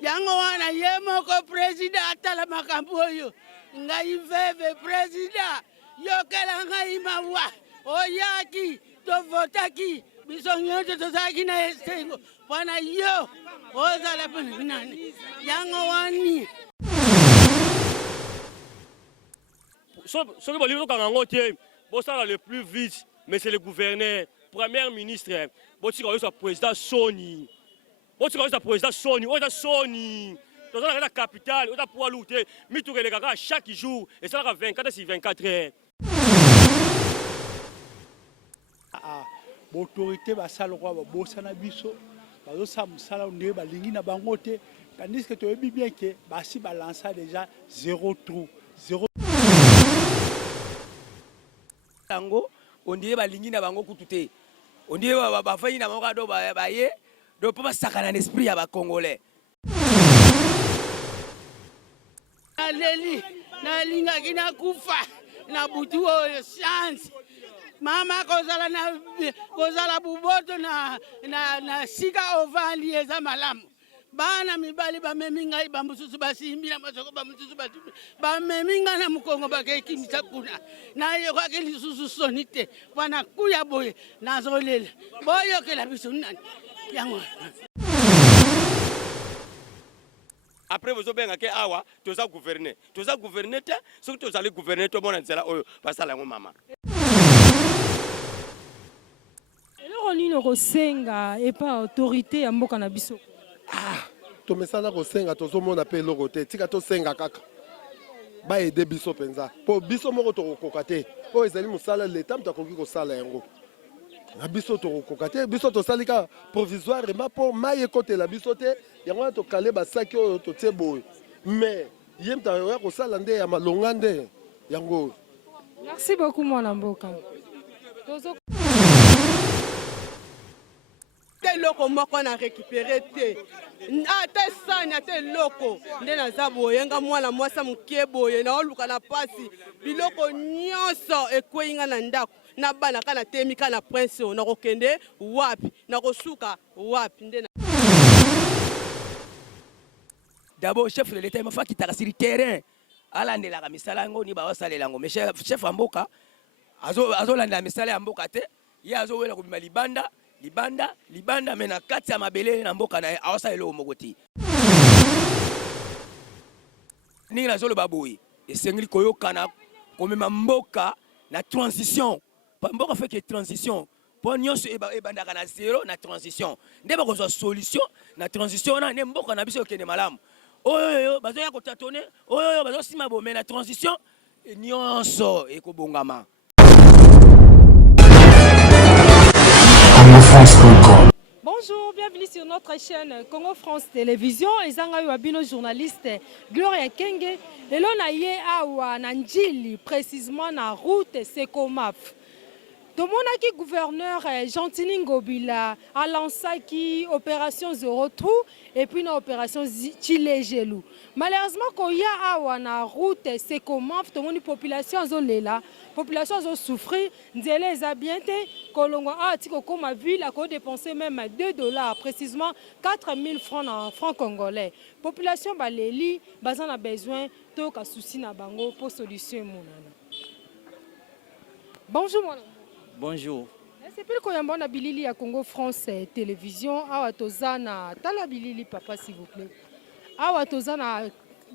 yango wana ye moko président atala makambo oyo ngai veve président yokela ngai mawa oyaki tovotaki biso nyonso tozalaki na esengo mpona yo ozala pene nani yango wani soki bolingi tokanga yango te bosala le plus vite monsieur le gouverneur premier ministre botika oyosa président soni botika oyosa président soni oyo eza soni tozalaka na capitale oyo eza poids lourd te mituka elekaka chaque jour esalaka 24 sur 24 heures. L'autorité basala kwa babosana biso bazosala mosala ndenge balingi na bango te tandis que toyebi bien ke basi balança déjà zéro trou zéro tango ondie balingi na bango kutu te ondie bafai na bango do baye do mpo basakana na esprit ya bakongolais aleli nalingaki nakufa na butu oyo chance mama kozala buboto na sika ovandi eza malamu bana mibali bamemi ngai bamosusu basimbi na masoko bamosusu bamemi ngai na mokongo bakekimisa kuna nayokaki lisusu soni te wana kuya boye nazolela boyokela biso nani yango après vous avez un awa toza gouverner te soki tozali gouverner tomona nzela oyo basala yango mama eloko nini okosenga epa autorité ya mboka na biso tomesana kosenga tozomona mpe eloko te tika tosenga kaka baede biso mpenza mpo biso moko tokokoka te oyo ezali mosala leta moto akoki kosala yango na biso tokokoka te biso tosali ka provisoirement mpo mai ekotela biso te yango wana tokale basaki oyo totie boye mais ye moto akoya kosala nde ya malonga nde yango oyo. Merci beaucoup mwana mboka. Te loko moko na récupérer te ata sani ata loko nde naza boye nga mwana mwasa mokie boye naoluka na pasi biloko nyonso ekwei nga na ndako na bana ka na temi ka na prince oyo nakokende wapi nakosuka wapi nde d'abord chef de l'état mafa kitaka sur terrain alandelaka misala yango ni baosalela yango mais chef ya mboka azolandela misala ya mboka te ye azowela kobima libanda me na kati ya mabele na mboka na ye aosa eloko moko te ndenge nazoloba boye esengeli koyokana komema mboka na transition mboka feke transition mpo nyonso ebandaka na zero na transition nde bakozwa solution na transition wana nde mboka na biso okende malamu oyoyo bazoya kotatone oyoyo bazosima bome na transition nyonso ekobongama. Bonjour, bienvenue sur notre chaîne Congo France Télévision. Ezanga Wabino journaliste Gloria Kenge. Et l'on a yé awa Nanjili, précisément na route Sekomaf. Tomonaki gouverneur Gentini Ngobila a lancé qui opération Zéro Trou et puis une opération Chilegelou. Malheureusement, quand il y a awa na route Sekomaf, tout le monde population zolela, population zo souffrir, ndele za bienté, kolongo a tiko koma ville a dépensé même $2, précisément 4000 francs en francs congolais. Population baleli, bazan a besoin to ka souci na bango pour solution monana. Bonjour mon. Bonjour. C'est plus qu'on y a bilili à Congo France Télévision. Awa tozana tala bilili papa s'il vous plaît. Awa tozana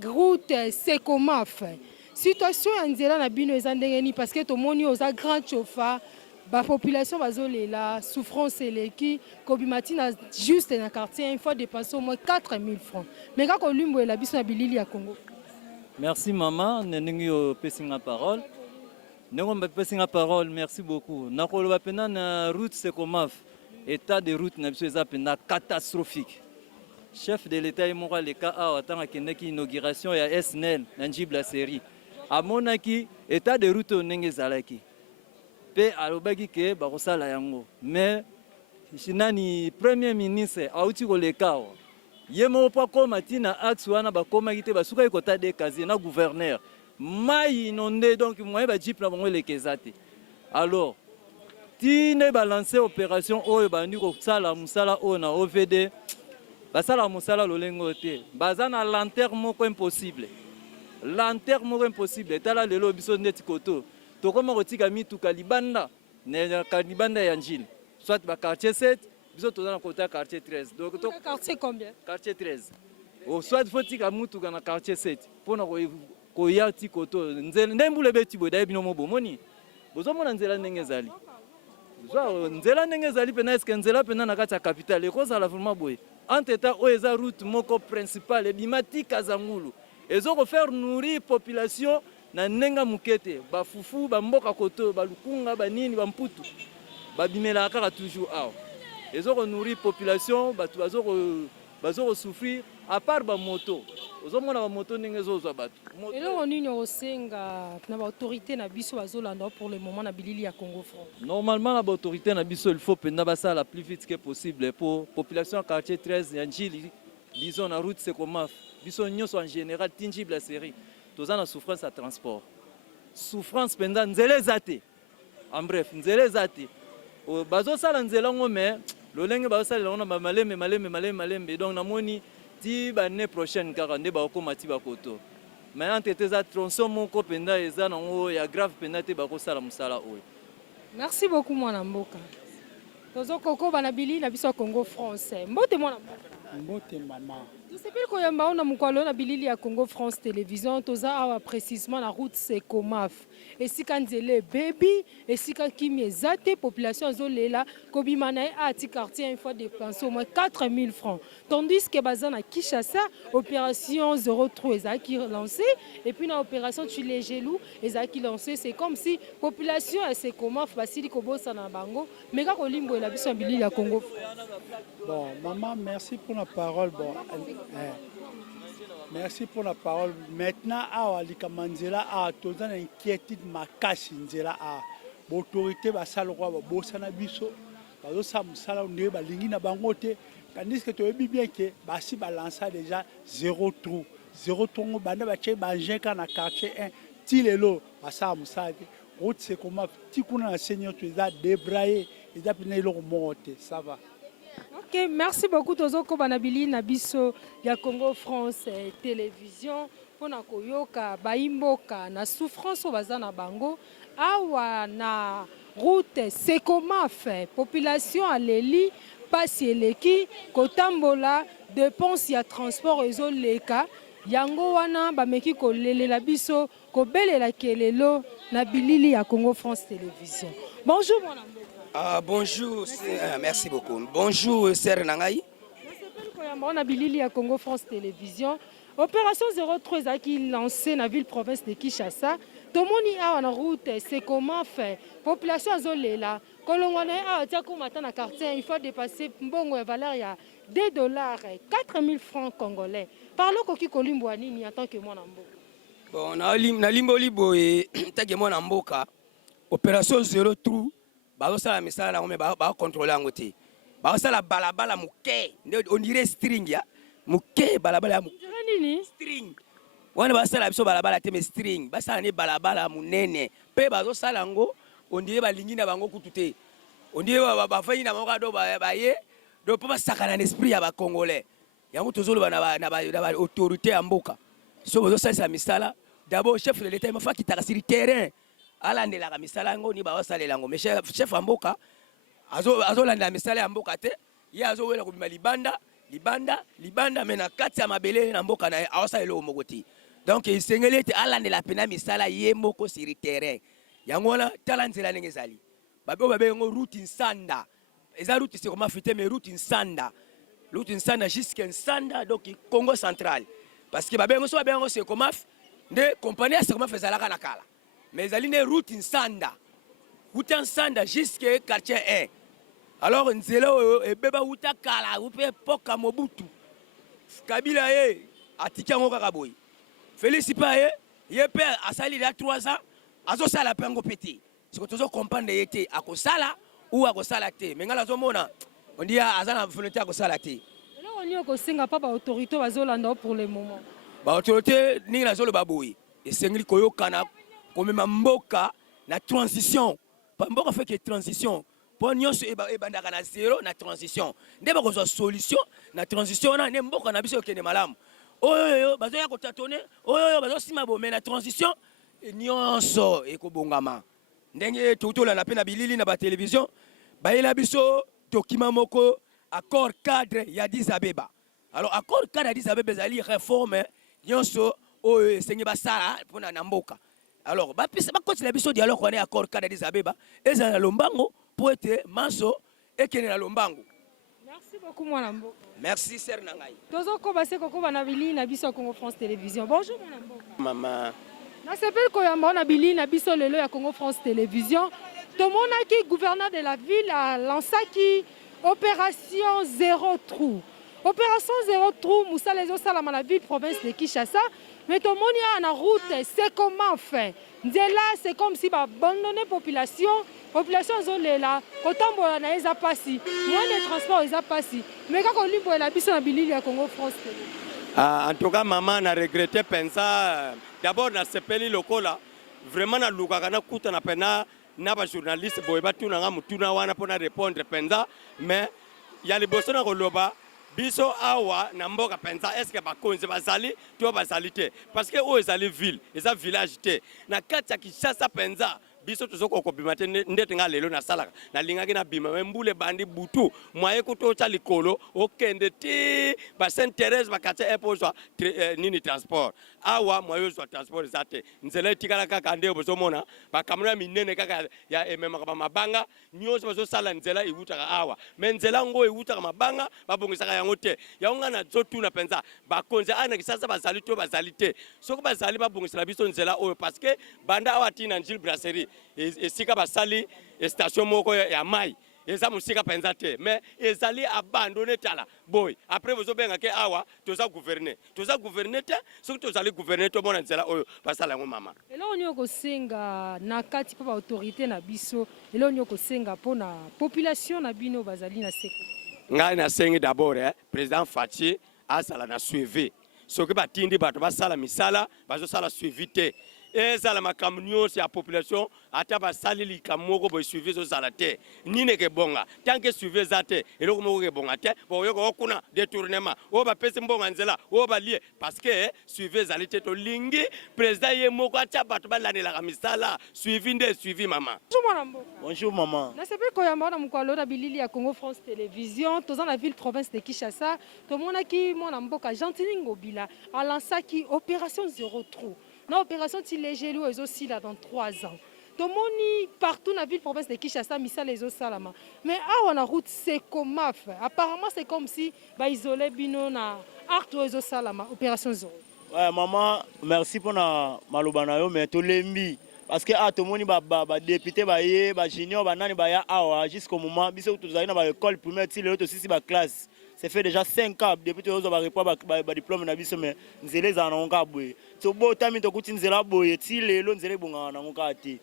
route Sekomaf. Situation en na bino ezandengeni parce que to moni oza grand chauffeur. La population bazolela souffrance eleki kobimati na juste na quartier il faut dépenser au moins 4000 francs. Mais quand kolumbo la biso na bilili à Congo. Merci maman, nengi passing la parole. Nengo passing la parole, merci beaucoup. Nakoloba pena na route Sekomaf. État de route na biso ezapena catastrophique. Chef de l'État imora le cas a atanga kendeki inauguration ya SNL na njibla série. Amonaki état de route nenge zalaki. Pe alobaki ke bakosala yango. Mais sinani premier ministre auti ko le cas. Yemo pa koma tina axe wana bakoma kite basuka ikota de kazi na gouverneur. Mai inondé donc moyen ba jeep na bango le kezate. Alors tine balancer opération oyo bandi ko sala musala o na OVD basala mosala lolengo te baza na lanterne moko impossible etala lelo biso ndeti koto tokoma kotika mituka libanda libanda ya njili soit quartier 7 biso toza na kota quartier 13 donc quartier combien quartier 13 soit faut tika mutuka na quartier 7 mpona koya ti koto nzela mbula beti boye daye bino mobomoni bozomona nzela ndenge ezali nzela ndenge ezali pena eske nzela pena na kati ya capitale ekozala vraiment boye entre temps oyo eza route moko principale ebima ti kazangulu ezokofaire nourrir population na ndenge moke te bafufu bamboka koto balukunga banini bamputu babimelaka kaka toujours awa ezokonourrir population bato bazokosouffrir à part bamoto ozomona bamoto ndenge ezozwa bato eloko nini osenga na baautorité na biso bazolanda pour le moment na bilili ya Congo franc. Normalement la autorité na biso il faut penda basala plus vite que possible pour population quartier 13 ya njili disons na route Sekomaf biso nyonso en général tingible la série toza na souffrance à transport souffrance penda nzela eza te en bref nzela eza te bazosala nzela ngo mais lolenge bazosalela ngo na malembe donc namoni ti l'année prochaine kaka nde bakokoma ti bakoto maintenant tete eza tronçon moko penda eza nango ya grave penda te bakosala mosala oyo. Merci beaucoup mwana mboka tozokokoba na bilili na biso ya Congo français mbote mwana mboka mbote mama tosepeli koyamba ona mokwalo na bilili ya Congo France Télévision toza awa précisément na route Sekomaf esika nzela ebebi esika kimi eza te population azolela kobima na ye ati quartier une fois dépensé au moins 4000 francs tandis que baza na Kinshasa opération 03 ezalaki lancé et puis na opération tu les gelou ezalaki lancé c'est comme si population ya Sekomaf basili kobosana na bango meka kolimboela biso ya bilili ya Congo. Bon, maman, merci pour la parole. Bon, merci pour la parole. Maintenant, à Likamanzela, à tous les inquiétudes, ma casse, Nzela, à l'autorité, à Salroa, à Bossana Bisso, à l'Osam Salaundé, à Lingina Bangote, tandis que tu as bien que Bassi balança déjà 0 trou. 0 trou, Banda Baché, Banjeka, na quartier 1, Tilelo, à Samsade, route c'est comme Tikuna, Seigneur, tu as débraillé, et d'après le monte, ça va. Ok, merci beaucoup tozoko banabili na biso ya Congo France Télévision pona koyoka baimboka na souffrance baza na bango awa na route Sekomaf population aleli pasi eleki kotambola dépense ya transport ezoleka yango wana bameki kolelela biso kobelela kelelo na bilili ya Congo France Télévision. Bonjour mon ami. Bonjour, merci beaucoup. Bonjour, Sœur Nangaï. On a bilili à Congo France Télévision. Opération 03 qui lancée dans la ville-province de Kinshasa. Tout le monde est en route, c'est comment faire. Population azolela. Kolongwane a tia ko matana quartier, il faut dépasser mbongo valeur ya $2, 4000 francs congolais. Parlons koki kolimbo nini en tant que moi nambo. Bon, na limbo libo et tagi moi namboka. Opération 03 bazosala misala na ngome ba contrôler yango te bazosala balabala muke on dirait string ya muke balabala ya nini string wana basala biso balabala te mais string basala ne balabala munene pe bazosala ngo on dirait balingi na bango kutu te on dirait bafai na bango do baye do pa basakana na esprit ya ba congolais yango tozoloba na ba autorité ya mboka so bazosala misala d'abord chef de l'état il m'a fait kitaka sur le terrain alandelaka misala yango ni baosalela yango mais chef ya mboka azolandela misala ya mboka te ye azowela kobima libanda me na kati ya mabele na mboka na ye aosalela eloko moko te donc esengeli ete alandela pena misala ye moko sur terrain yango wana tala nzela ndenge ezali babe babe yango route nsanda eza route sekoma fite mais route nsanda jusqu'à nsanda donc Congo central parce que babe yango so babe yango sekoma nde compagnie ya sekoma ezalaka na kala mais il y a une route Nsanda jusqu'à quartier 1. Alors, Nzelo et Beba Uta Kala, ou peut Poka Mobutu. Kabila ye, Atika Mokaraboy. Félix Paye, ye père a sali il y a 3 ans, Azo Sala Pengo Petit. Ce que tu as compris, c'est à Kosala ou à Kosalate. Mais la Zomona, on dit à Azana Volonté à Kosalate. Là, on y a Kosinga Papa autorité à Zolanda pour le moment. Autorité, ni la Zolo Baboui. Et Sengli Koyo Kana. Comme mboka na transition pas mboka fait que transition po nyonso ebandaka na zéro na transition nde bakozwa solution na transition wana nde mboka na biso okende malamu oyo bazoya kotatone oyo bazosima bome na transition nyonso ekobongama ndenge totolanda mpe na bilili na batelevizio bayela biso document moko accord cadre ya Addis Abeba. Alors accord cadre ya Addis Abeba ezali réforme nyonso oyo esengi basala mpona na mboka. Alors bakotila biso dialogue wana accord cadre ya Addis Abeba ezala na lombango po ete maso ekende na lombango. Merci beaucoup mwana mboka. Merci ser na ngai. Tozoko base kokoba na bilili na biso Congo France Télévision. Bonjour mwana mboka. Maman. Na sepel koyamba na bilili na biso lelo ya Congo France Télévision. Tomonaki gouverneur de la ville a lancé opération zéro trou. Opération zéro trou, Moussa les Osalama la ville province de Kinshasa. Mais tout le monde est en route, c'est comment faire. C'est comme si abandonner la population. La population est là. Autant que les gens passent, moins de transport ils passent. Mais quand on lit pour la bise en Billy, il Congo France. En tout cas, maman a regretté pensa. D'abord, dans ce pays local, vraiment, na lukakana kuta na pena. Naba journaliste boyeba tuna nga mutuna wana pona répondre penza mais ya liboso na koloba biso awa na mboka penza est-ce que bakonzi bazali to bazali te parce que o ezali ville eza village te na kati ya Kinshasa penza biso tozoko kobima te ndete nga lelo na salaka na lingaki na bima mbule bandi butu mwaye kutocha likolo okende ti ba Sainte Thérèse bakatya epozwa nini transport awa mwaye zwa transport zate nzela etikala kaka nde bozomona bakamera minene kaka ya emema mabanga nyonso bazosala nzela iwutaka awa me nzela ngo iwutaka mabanga babongisaka yango te yaonga na zotuna penza bakonzi ana Kinshasa bazali to bazali te soko bazali babongisela biso nzela oyo parce que banda awa tina Gilles Brasserie esika basali station moko ya mai eza musika penza te mais ezali abandonné tala boy après vous obenga ke awa toza gouverner te soki tozali gouverner to mona nzela oyo basala ngo mama elo onyo kosenga na kati pa ba autorité na biso elo onyo kosenga pona population na bino bazali na seko ngai na sengi d'abord président Fachi asala na suivi soki batindi bato basala misala bazosala suivi te ezala makambo nyonso ya population ata basali likamoko boy suivi ezozala te nini ke bonga tant que suivi eza te eloko moko ke bonga te boyoka okuna détournement oyo bapesi mbongo nzela oyo balie parce que suivi ezali te tolingi président ye moko atia bato balandelaka misala suivi nde suivi mama. Bonjour maman. Na sepe koyamba na mukwalo na bilili ya Congo France Télévision toza na ville province de Kinshasa tomonaki mwana mboka Gentili Ngobila a lancé opération zéro trou. Na opération Tilégelu est aussi là dans 3 ans. Tout le monde partout dans la ville province de Kinshasa, Missal les Salama. Mais à la route, c'est comment faire. Apparemment, c'est comme si isolé bino na Arto les Salama, opération zéro. Ouais, maman, merci pour na malobanayo, mais tout lembi. Parce que tout le monde ba député ba yé, ba junior ba nani ba ya awa jusqu'au moment biso tout ça na école primaire ti le aussi ba classe. Ça fait déjà 5 ans depuis que nous avons diplôme na biso mais nzele za na onka boye to botami to kuti nzela boye ti lelo nzele bonga na onka te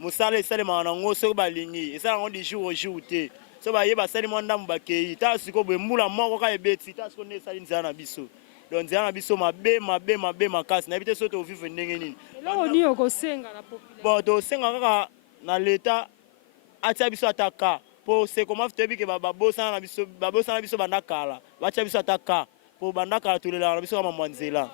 musale sale ma na ngo so ba lingi esa ngo di jour au jour te so ba ye ba sale mo ndambu ba kei ta siko boye mbula moko ka ebeti ta siko ne sale nzela na biso donc nzela na biso mabe makasi na bité so to vivre ndenge nini là oni okosenga na population bon to senga kaka na l'état atia biso ataka pour c'est comment tu dis que babosa na biso bandakala bacha biso ataka pour bandakala tolela na biso kama mwanzela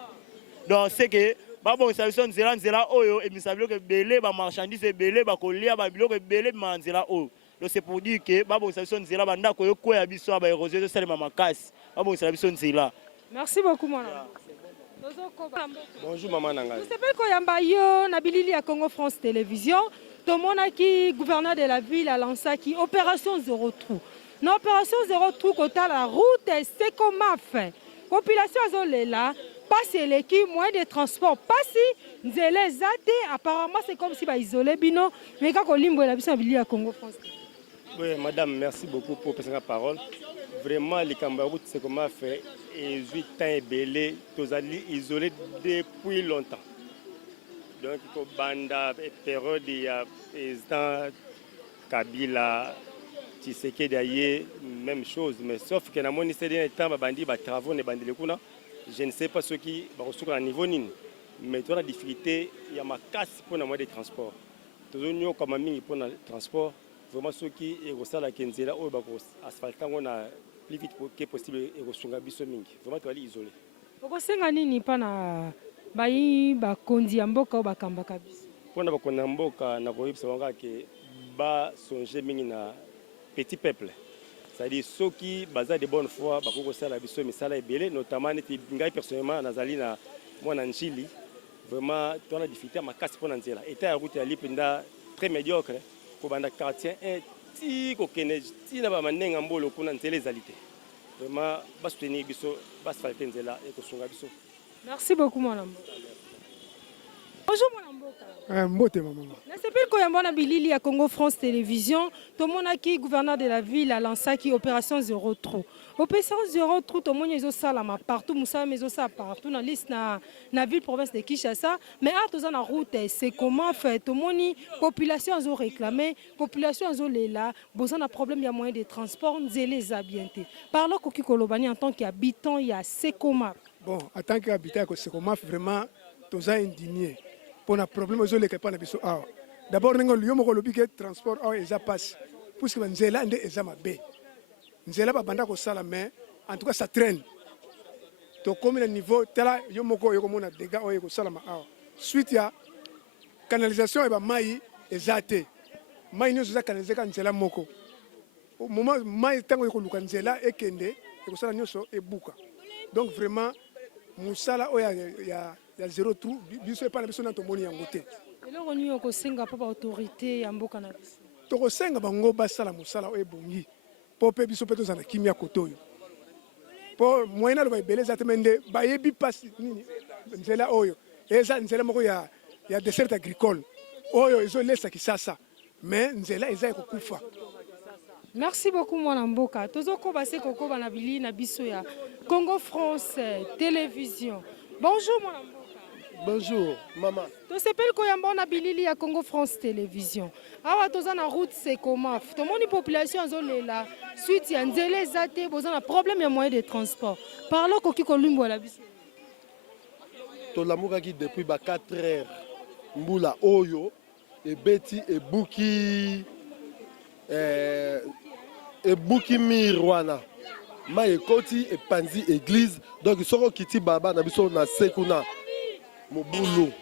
donc c'est que babon sa biso nzela oyo emisabilo ke belé ba marchandise belé ba kolia ba biloko belé manzela oyo donc c'est pour dire que babon sa biso nzela bandako yo ko ya biso ba érosion de salema makasi babon sa biso nzela. Merci beaucoup mon ami. Bonjour maman Nanga. Vous savez koyamba yo na bilili ya Congo France Télévision. Tout le monde qui gouverneur de la ville a lancé opération zéro trou. Dans opération zéro trou, quand la route, c'est comment faire. Population là, passe l'équipe, moyen de transport, passe les athées. Apparemment, c'est comme si ils isolé bino. Mais quand on limbe la ville, il y a Congo France. Oui, madame, merci beaucoup pour la parole. Vraiment, les Cameroun, c'est comment faire. Et 8 ans et belé, tous allés isolés depuis longtemps. Donc, il banda période il y a président Kabila, Tshisekedi d'ailleurs même chose, mais sauf que dans mon ministère temps bandi ba travaux ne bandi lekuna, je ne sais pas ce qui va ressourcer à niveau nini, mais toute la difficulté il y a ma casse pour le moyen de transport. Tout le monde comme ami pour le transport, vraiment ceux qui ekosala kenzela oyo bakoasphalte yango na plus vite que possible ekosunga biso mingi vraiment toali isolé. Okosenga nini mpona bayi bakonzi ya mboka oyo bakambaka biso? Mpona bakonzi ya mboka nakoyebisa bango kaka ke basonge mingi na petit peuple, c'est-à-dire soki baza de bonne foi bakoki kosala biso misala ebele, notamment neti ngai personnellement nazali na mwana njili, vraiment tona difficulté makasi mpona nzela eta ya route ya lipenda très médiocre kobanda quartier 1 ti kokende tina bamanenga mbolo kuna nzela ezali te, vraiment basoutenir biso basphalte nzela ekosunga biso. Merci beaucoup mwana mboka. Bonjour mwana mboka. Mbote maman. Nasepeli koyamba bilili ya Congo France Télévision, tomonaki gouverneur de la ville a lancé qui opération Zéro Trou. Opération Zéro Trou tomoni ezosalama partout, musala ezosala partout na liste na ville province de Kinshasa, mais a toza na route c'est comment fait tomoni population azo réclamer, population azo lela, besoin na problème ya moyen de transport nzela ezabiente. Parlons koki kolobani en tant qu'habitant ya Sekoma. Bon, en tant qu'habitant ya Sekoma vraiment toza indigné. Pour un problème aux autres pas na biso awa. D'abord ningo liyo moko lobi que transport awa eza passe. Puisque nzela nde eza mabe. Nzela ba banda ko sala mais en tout cas ça traîne. To comme le niveau tela yo moko yo komona dégâts oyo ko sala ma awa. Suite ya canalisation e ba mai ezate. Mai nyo za canaliser ka nzela moko. Au moment mai tango ko luka nzela ekende e ko sala nyoso ebuka. Donc vraiment musala oya ya Zéro Trou biso pas na biso na tomoni yango te. Eloko nini okosenga papa autorité ya mboka na biso? Tokosenga bango basala musala oyo ebongi po pe biso pe tozana kimia kotoyo po moyena lo baibele za temende bayebi pasi nini nzela oyo eza nzela moko ya dessert agricole oyo ezolesa Kisasa mais nzela eza ekokufa. Merci beaucoup mwana mboka. Tozoko base koko bana bili na biso ya Congo France Télévision. Bonjour mon mboka. Bonjour maman. Tosepeli koyamba na bilili ya Congo France Télévision. Awa toza na route c'est comment? Tomoni population azolela suite ya nzela ezate boza na problème ya moyen de transport. Parlons koki kolumbo la biso. Tolamukaki depuis ba 4 heures. Mbula oyo ebeti ebuki mirwana. Ma ekoti epanzi église donc soko kiti baba na biso na sekuna mobulu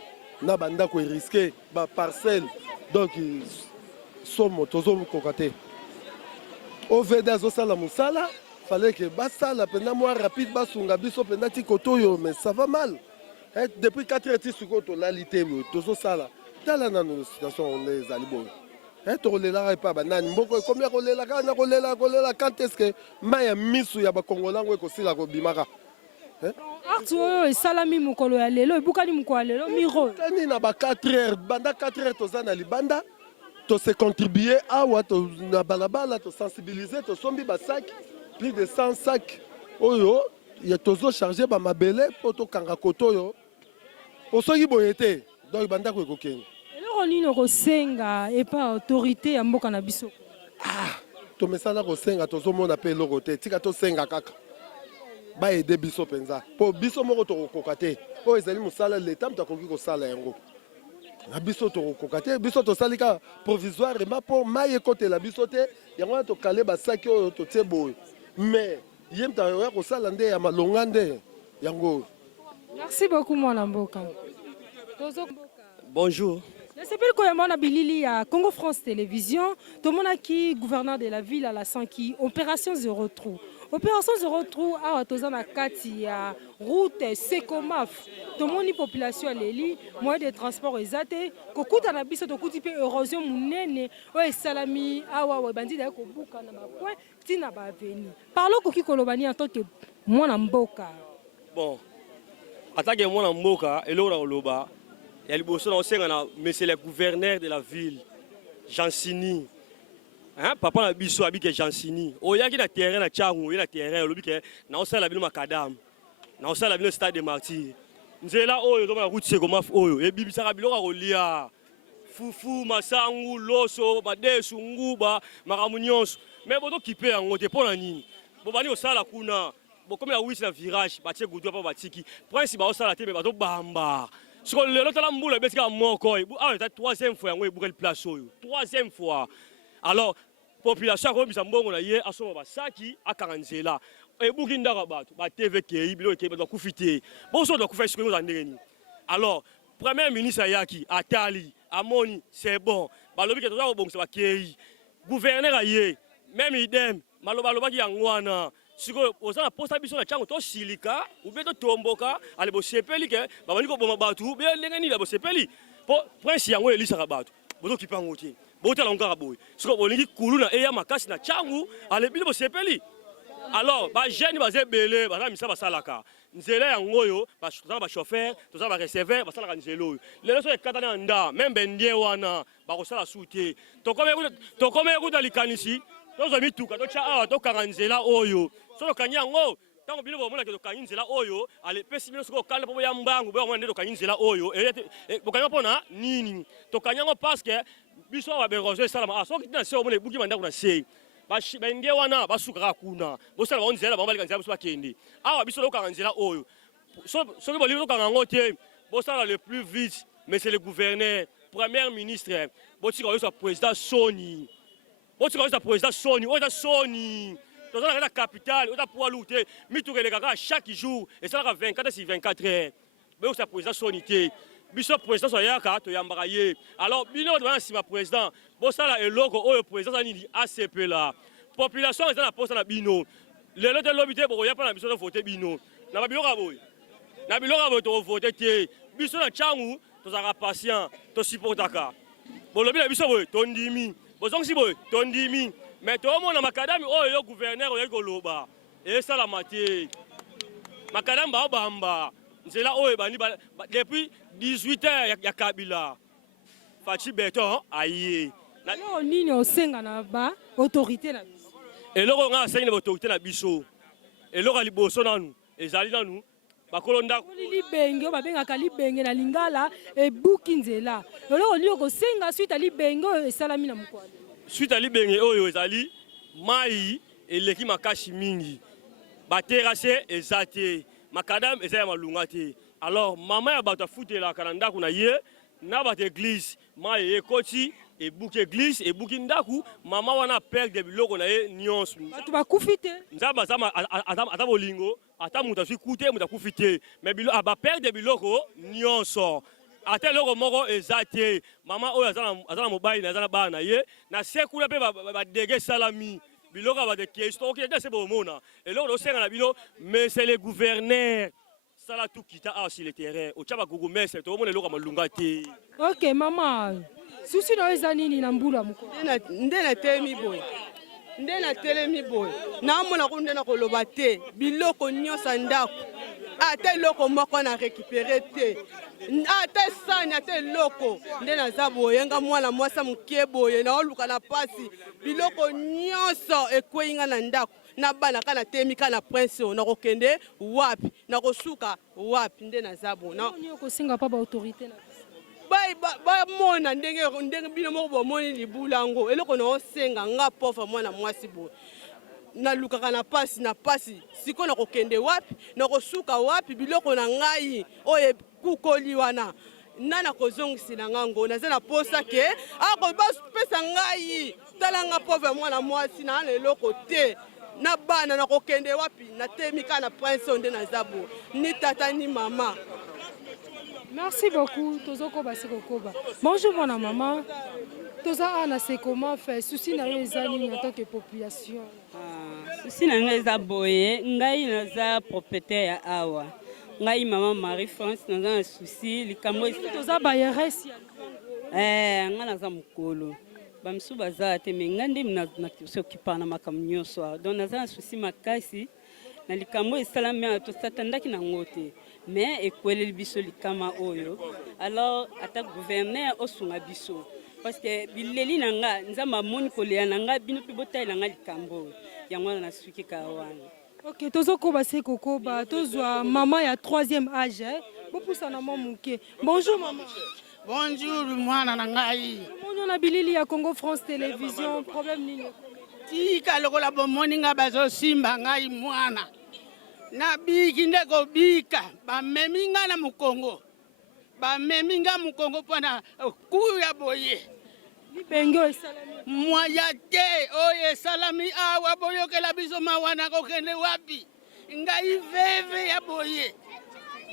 na banda ko risquer ba parcelle donc somo tozo kokate o veda zo sala musala fallait que basala pena moi rapide basunga biso pena ti kotoyo mais ça va mal depuis 4 heures ti suko to la litemo tozo sala tala na nos situation on est alibo tokolela pa banani mboko combien kolela kana kolela quand est-ce que maya misu ya bakongola ngo ekosila kobimaka artu oyo esalami mokolo ya lelo ebukani mokolo ya lelo miro tani na ba 4 heures banda 4 heures toza na libanda to se contribuer awa to na balabala to sensibiliser to sombi ba sac plus de 100 sacs oyo ya tozo charger ba mabele poto kanga kotoyo osoki boyete donc banda ko ekokeni. Nino kosenga epa autorité ya mboka na biso. Tomesana kosenga tozomona pe eloko te tika tosenga kaka ba aider biso penza po biso moko tokokoka te oyo ezali mosala leta moto akoki kosala yango na biso tokokoka te biso tosalika provisoirement po mai ekotela biso te yango wana tokale basaki oyo totie boye mais ye moto ayoya kosala nde ya malonga nde yango. Merci beaucoup mwana mboka. Bonjour. Nasepeli koyamba na bilili ya Congo France Télévision, tomonaki gouverneur de la ville à la sanki opération Zéro Trou. Opération Zéro Trou awa toza na kati ya route Sekomaf. Tomoni population leli moyen de transport ezate kokuta na biso tokuti pe érosion munene o esalami awa we bandi da kobuka na bakwe tina ba aveni. Parlons koki kolobani en tant que mwana mboka. Bon. Attaque mwana mboka eloko na koloba. Il y a le monsieur le gouverneur de la ville, Jansini. Hein, papa na biso abike Jansini. O yaki na terrain na Tchangu, na terrain lobike na osala bino makadam. Na osala bino stade de martyr. Nzela oyo na route Sekomaf oyo e bibisaka biloko kolia. Fufu, masangu, loso, badesu, nguba, makamu nyonso. Mais boto kipe yango te pona nini. Bo bani osala kuna. Bo comme la wisi na virage, batie goudou pa batiki. Prince ba osala te me bato bamba. Sur le lot de la moule, c'est la troisième fois que je place. Troisième fois. Alors population ko bisa mbongo na ye asoma basaki akaranzela ebuki ndaka bato ba TVK bilo ke ba kufite boso do kufa siko za ndengeni. Alors premier ministre yaki atali amoni c'est bon balobi ke toza kobongisa bakei gouverneur aye même idem maloba lobaki yangwana siko ozana posta biso na chango to silika ou bien to tomboka ale bo sepeli ke babani ko boma batu be ndengeni la bo sepeli po prince yango elisa ka batu bozo kipango ti botala ngaka boy siko bolingi kulu na eya makasi na changu ale bili bo sepeli. Alors ba jeune ba zebele ba misa basalaka nzela yango yo ba chauffeur toza ba receveur basalaka nzelo lelo so ekata na nda même bendie wana ba kosala soute to kome kuta likanisi tozo mituka to cha awa to kanga nzela oyo so kanya ngo tango bino bomona ke to kanga nzela oyo ale pesi bino soko kala popo ya mbangu be ngone to kanga nzela oyo bokanya pona nini to kanya ngo parce que biso ba berozo salama so kitina se omona buki manda kuna sei benge wana basuka kuna bosala bonzela bambali kanzela biso bakende awa biso lokanga nzela oyo so ke bolimo lokanga ngote bosala le plus vite mais c'est le gouverneur premier ministre botika oyo président Sony botika oyo président Sony oyo Sony tozana la capitale oyo pour lutter mitukele kaka chaque jour et ça 24 sur 24 heures mais oyo président Sony te biso président soyaka to yambaka ye. Alors bino devant si ma président bosala eloko oyo président nini ACP la population ezana posa na bino lelo te lobité boko ya pa na biso to voter bino na ba biloko boy na biloko boy to voter te biso na changu to zaka patient to supportaka bolobi na biso boy to ndimi bozongsi boy to ndimi mais to mona makadami oyo gouverneur oyo koloba e sala mate makadami ba bamba nzela oyo bani depuis 18h ya Kabila Fachi Beton aye na nini osenga na ba autorité na biso eloko nga senga na autorité na biso eloko liboso nanu ezali nanu bakolo ndako libenge babengaka libenge na lingala ebuki nzela eloko liyo kosenga suite à libenge esalami na mokwalo suite à libenge oyo ezali mai eleki makasi mingi baterase ezate makadam eza ya malunga te. Alors mama ya bato afutela kana ndaku na ye na bato église ma ye koti e buki église e buki ndaku mama wana perdre biloko na ye nyonso bato bakufi te nzamba zama ata bolingo ata muta fi kute muta kufi te mais biloko ba perdre biloko nyonso ata loko moko ezate mama oyo azana mobile na azana bana ye na sekula pe ba dege salami biloko ba de question ok c'est bon mona et loko do senga na bino mais c'est le gouverneur sala tout kita sur le terrain o chaba gogo messe to mona loko malunga te. OK mama susi na eza nini na mbula mko ndena temi boy ndena telemi boy na mona ko ndena ko loba te biloko nyosa ndako ate loko moko na récupérer te ate sani ate loko ndena za boye nga mwana mwasa mukie boye na oluka na pasi biloko nyonso ekweinga na ndako na bana kana temi kana prince na kokende wapi na kosuka wapi ndena za bona ni ko singa pa ba autorité na ba mona ndenge bino moko bomoni libulango eloko na osenga nga pauvre mwana mwasi boye na lukaka na pasi siko na kokende wapi na kosuka wapi biloko na ngai oye kukoli wana nana kozongisila ngango naza na posa ke ako bapesa ngai tala nga pauvre mwana mwasi na eloko te na bana na kokende wapi na temika na prince onde na zabo ni tata ni mama. Merci beaucoup tozoko basikokoba. Bonjour mon maman. Toza ana c'est comment faire souci na ezali en tant que population. Souci na ngeza boye ngai naza propriétaire ya awa. Ngai maman Marie France naza na souci likambo toza bayeresi. Nga naza mukolo. Bamsu baza te me ngande na s'occuper na makambo nyonso. Donc naza na souci makasi na likambo esalami to satandaki na ngote. Mais ekwele biso likama oyo. Alors ata gouverneur osunga biso. Parce que bileli nanga nzamba moni koleya nanga bino pe botay nanga likambo yango na suki kawana. OK tozoko base kokoba tozwa mama ya 3e âge bopusa na mamuke. Bonjour maman. Bonjour mwana na ngai. Moni na bilili ya Congo France Télévision problème nini? Tika lokola bomoni nga bazo simba ngai mwana. Na biki ndeko bika bamemi nga na Mukongo. Bamemi nga Mukongo pana kuya boye. Mwaya te oye salami awa boyokela biso mawana kokende wapi ngai veve ya boye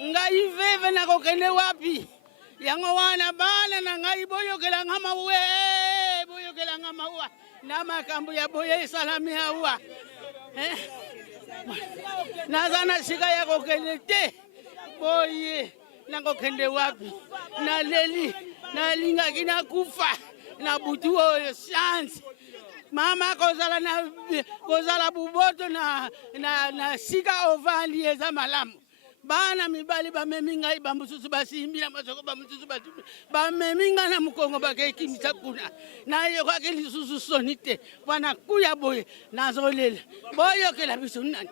ngai veve na kokende wapi yango wana bana na ngai boyokela ngama we boyokela ngama wa na makambo ya boye salami awa nazana shika ya kokende te boye na kokende wapi na leli na linga kina kufa na butu oyo chance mama kozala buboto na sika ovandi eza malamu bana mibali bamemi ngai bamususu basimbi na masoko bamususu bamemi ngai na mukongo bakekimisa kuna nayokaki lisusu soni te wana kuya boye nazolela boyokela biso nani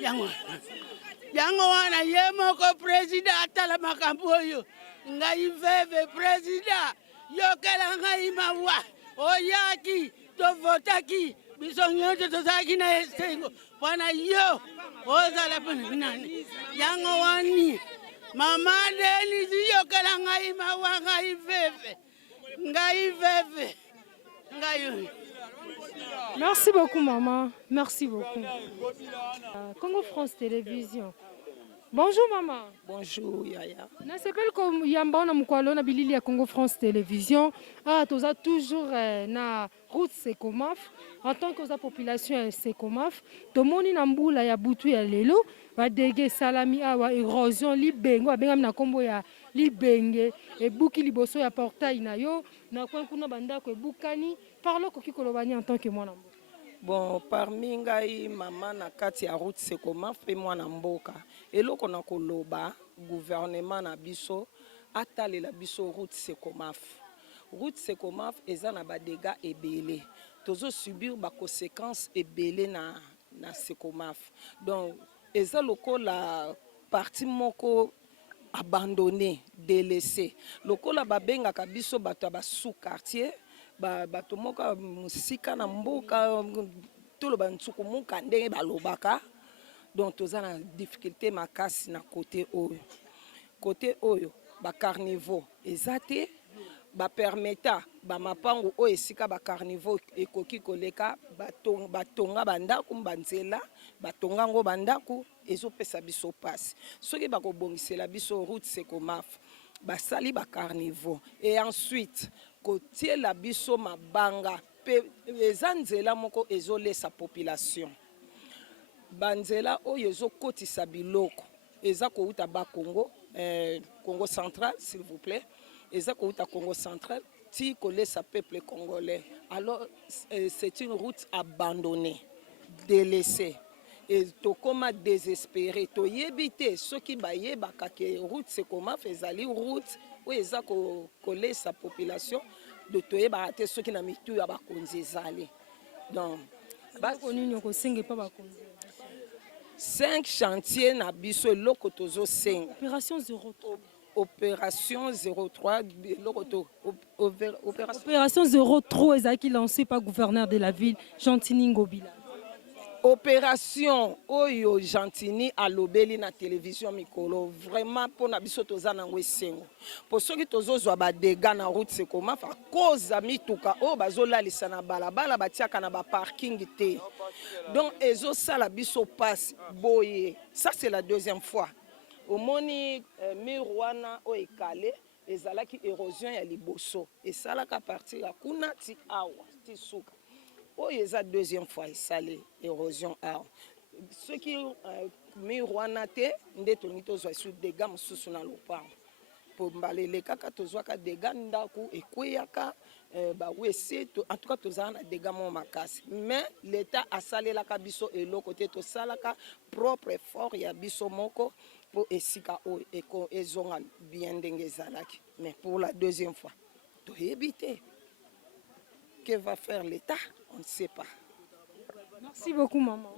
yango wana ye moko president atala makambo oyo ngai veve president yokela ngai mawa oyaki tovotaki biso nyote tozalaki na esengo wana yo ozala pene nani yango wani mama Denise yokela ngai mawa ngai veve ngai. Merci beaucoup maman, merci beaucoup. Congo France Télévision. Bonjour maman. Bonjour Yaya. Je s'appelle comme Yambana Mukwalo na bilili ya Congo France Télévision. Ah, toza toujours na route Sekomaf en tant que population Sekomaf. Tomoni na mbula ya butu ya lelo ba dege salami awa érosion libengo abengami na kombo ya libenge e buki liboso ya portail na yo na kuna bandako e bukani parlo ko kikolobani en tant que mwana mboka. Bon, parmi ngai mama na kati ya route Sekomaf pe mwana mboka. Eloko na koloba gouvernement na biso atalela biso route Sekomaf. Route Sekomaf eza na ba dégâts ebele. Tozo subir ba conséquences ebele na Sekomaf. Donc eza lokola partie moko abandonné, délaissé. Lokola babengaka biso bato ba sous quartier. Bato moka musika na mboka tolo bantsuku muka ndenge balobaka donc toza na difficulté makasi na côté oyo ba carnivore ezate ba permeta ba mapango o esika ba carnivore ekoki koleka batonga bandako mbanzela batonga ngo bandako ezopesa biso passe soki bakobongisela biso route Sekomaf basali ba carnivore et ensuite kotie la biso mabanga pe ezanzela moko ezolesa population banzela oyo ezokotisa biloko eza kouta ba Congo central s'il vous plaît eza kouta Congo central ti kolesa peuple congolais alors c'est une route abandonnée délaissée et tokoma désespéré toyebite soki bayebaka ke route Sekomaf ezali route où eza kolesa population de toyeba te soki na mitu ya bakonzi ezali donc bakonini pa bakonzi 5 chantiers na biso eloko tozo 5 opération 03 opération 03 ezaki lancée par gouverneur de la ville Gentini Ngobila. Opération oyo Gentini alobeli na télévision mikolo vraiment pona biso toza na ngwesengo po soki tozozwa ba dégâts na route Sekomaf à cause mituka o bazolalisa na balabala batiaka na ba parking te donc ezo sala biso passe boye ça c'est la deuxième fois omoni mirwana o ekale ezalaki érosion ya liboso esalaka partir ya kuna ti awa ti suka. Oh, il y a deuxième fois salé érosion a ce qui miroanate ndetoni tozwa sur dégâts mususu na lopango pour mbalele kaka tozwa ka dégâts ndaku ekweyaka ba wese en tout cas tozana na dégâts mo makasi mais l'état a salé la kabiso et le côté to salaka propre effort ya biso moko pour esika o eko ezonga bien ndenge zalaki mais pour la deuxième fois to éviter que va faire l'état. On ne sait pas. Merci beaucoup, maman.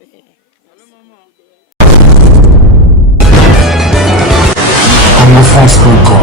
Congo France.com